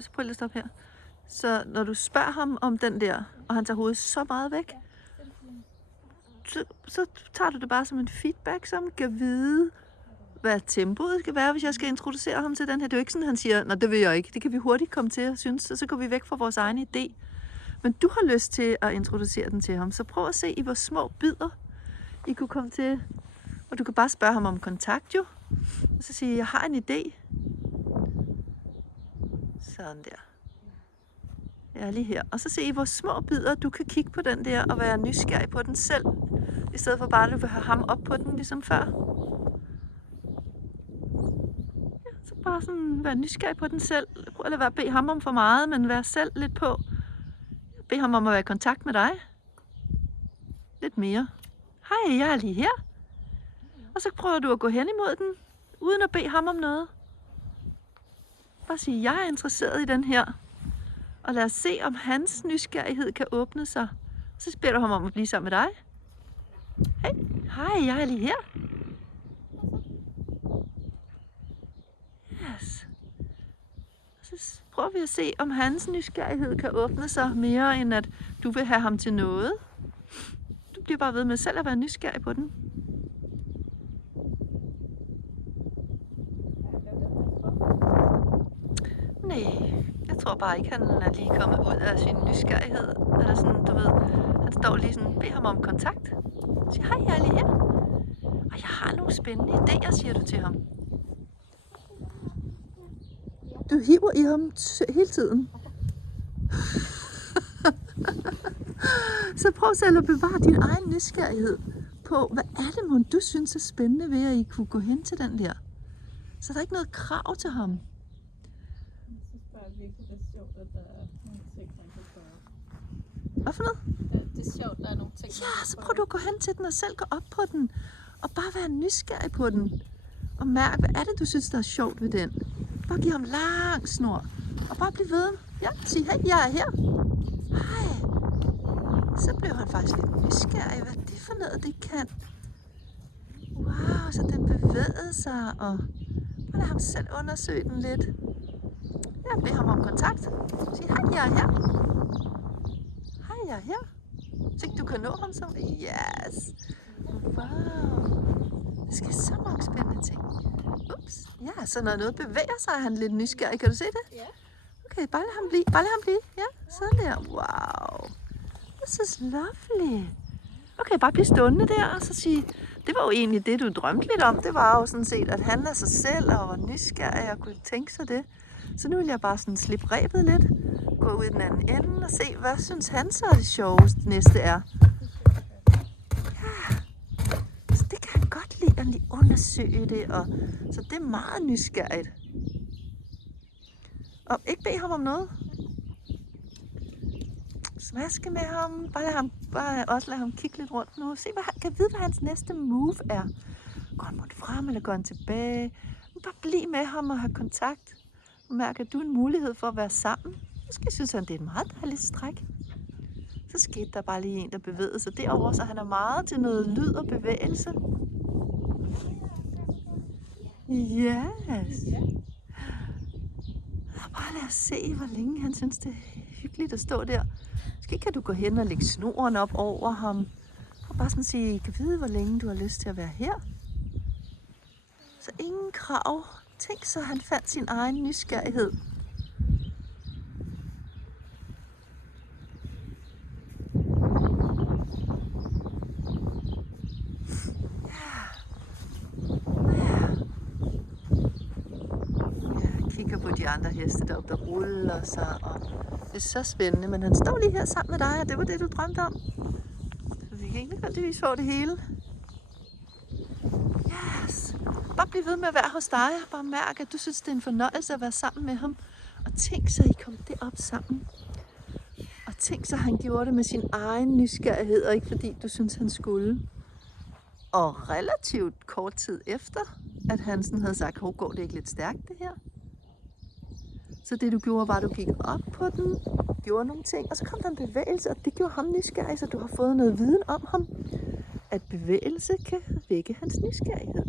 så prøv lige at stoppe her. Så når du spørger ham om den der, og han tager hovedet så meget væk, så tager du det bare som en feedback, som kan vide, hvad tempoet skal være, hvis jeg skal introducere ham til den her. Det er jo ikke sådan, han siger, nej, det vil jeg ikke. Det kan vi hurtigt komme til at synes, og så går vi væk fra vores egen idé. Men du har lyst til at introducere den til ham, så prøv at se, i hvor små bidder I kunne komme til. Og du kan bare spørge ham om kontakt jo. Og så sige, jeg har en idé. Sådan der. Jeg er lige her. Og så se, i hvor små bidder du kan kigge på den der og være nysgerrig på den selv. I stedet for bare, at du vil have ham op på den, ligesom før. Ja, så bare sådan være nysgerrig på den selv. Prøv at lade være at bede ham om for meget, men være selv lidt på. Bed ham om at være i kontakt med dig. Lidt mere. Hej, jeg er lige her. Og så prøver du at gå hen imod den, uden at bede ham om noget. Bare sige, jeg er interesseret i den her. Og lad os se, om hans nysgerrighed kan åbne sig. Så beder du ham om at blive sammen med dig. Hej, jeg er lige her. Yes. Så prøver vi at se, om hans nysgerrighed kan åbne sig mere, end at du vil have ham til noget. Du bliver bare ved med selv at være nysgerrig på den. Nej, jeg tror bare ikke, han er lige kommet ud af sin nysgerrighed. Eller sådan, du ved, han står lige sådan, bed ham om kontakt. Sig, hej, jeg er lige her. Og jeg har nogle spændende idéer, siger du til ham. Du hiver i ham hele tiden. Så prøv selv at bevare din egen nysgerrighed på, hvad er det, mon du synes er spændende ved, at I kunne gå hen til den der. Så der er ikke noget krav til ham. Jeg synes bare virkelig, det er sjovt, at der er nogle ting, man kan gøre. Hvad for noget? Det er sjovt, der er nogle ting, Ja, så prøv du at gå hen til den og selv gå op på den. Og bare være nysgerrig på den. Og mærk, hvad er det, du synes, der er sjovt ved den. Bare giv ham lang snor. Og bare bliv ved. Ja, sig, hej, jeg er her. Hej. Så blev han faktisk lidt nysgerrig. Hvad er det for noget, det kan? Wow, så den bevægede sig. Og lad ham selv undersøge den lidt. Ja, bed ham om kontakt. Sig, hej, jeg er her. Hej, jeg er her. Så ikke du kan nå ham så? Yes. Wow. Der sker så mange spændende ting. Ups. Ja, så når noget bevæger sig, er han lidt nysgerrig. Kan du se det? Ja. Okay, bare lad ham blive. Bare lad ham blive. Ja, sådan der. Wow. This is lovely. Okay, bare blive stående der og så sige, det var jo egentlig det, du drømte lidt om. Det var jo sådan set at handle sig selv og var nysgerrig og kunne tænke sig det. Så nu vil jeg bare sådan slippe rebet lidt. Gå ud i den anden ende og se, hvad synes han så er det sjoveste næste er. Ja. Så det kan han godt lide at lige undersøge det. Og, så det er meget nysgerrigt. Og ikke bede ham om noget. Smaske med ham. Bare lad ham kigge lidt rundt nu. Se, hvad han kan vide, hvad hans næste move er. Går han mod frem, eller går han tilbage? Bare bliv med ham og have kontakt. Og mærk, at du er en mulighed for at være sammen. Måske synes han, det er et meget dejligt stræk. Så skete der bare lige en, der bevægede sig derovre, så han er meget til noget lyd og bevægelse. Yes. Bare lad os se, hvor længe han synes, det er hyggeligt at stå der. Måske kan du gå hen og lægge snoren op over ham. Og bare sådan sige, kan vide, hvor længe du har lyst til at være her. Så ingen krav. Tænk så, han fandt sin egen nysgerrighed. På de andre heste deroppe, der ruller sig, og det er så spændende, men han står lige her sammen med dig, og det var det, du drømte om. Så vi kan ikke nødvendigvis få det hele. Yes! Bare bliv ved med at være hos dig, bare mærk, at du synes, det er en fornøjelse at være sammen med ham, og tænk så, I kom derop sammen. Og tænk så, han gjorde det med sin egen nysgerrighed, og ikke fordi du synes, han skulle. Og relativt kort tid efter, at Hansen havde sagt, hov, går det ikke lidt stærkt det her? Så det du gjorde, var, at du gik op på den, gjorde nogle ting, og så kom der en bevægelse, og det gjorde ham nysgerrig, så du har fået noget viden om ham, at bevægelse kan vække hans nysgerrighed.